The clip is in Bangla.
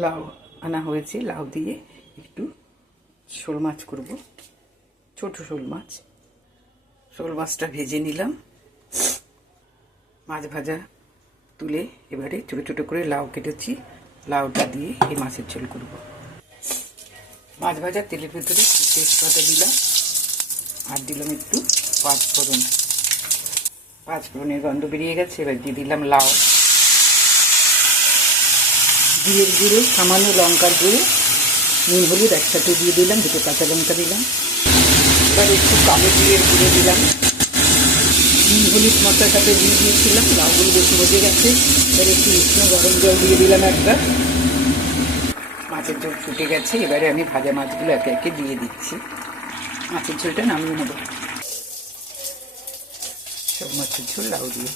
লাউ আনা হয়েছে, লাউ দিয়ে একটু শোল মাছ করব, ছোট শোল মাছ। শোল মাছটা ভেজে নিলাম, মাছ ভাজা তুলে এবারে ছোট ছোট করে লাউ কেটেছি, লাউটা দিয়ে এই মাছের ঝোল করব। মাছ ভাজা তেলের ভেতরে তেজপাতা দিলাম, আর দিলাম একটু পাঁচফোড়ন। পাঁচফোড়নের গন্ধ বেরিয়ে গেছে, এবার দিয়ে দিলাম লাউ, জিরের গুঁড়ো, সামান্য লঙ্কার গুঁড়ো, নুন হলুদ একসাথে দিয়ে দিলাম, দুটো কাঁচা লঙ্কা দিলাম। এবার একটু কালো জিরের গুঁড়ো দিলাম, নুন হলুদ মশলার সাথে দিয়ে দিয়েছিলাম, লাউগুলো বেশি ভেজে গেছে। এবার একটু উষ্ণ গরম জল দিয়ে দিলাম একটা। মাছের ঝোল ফুটে গেছে, এবারে আমি ভাজা মাছগুলো একে একে দিয়ে দিচ্ছি। মাছের ঝোলটা নামিয়ে নেব, সব মাছের ঝোল লাউ দিয়ে।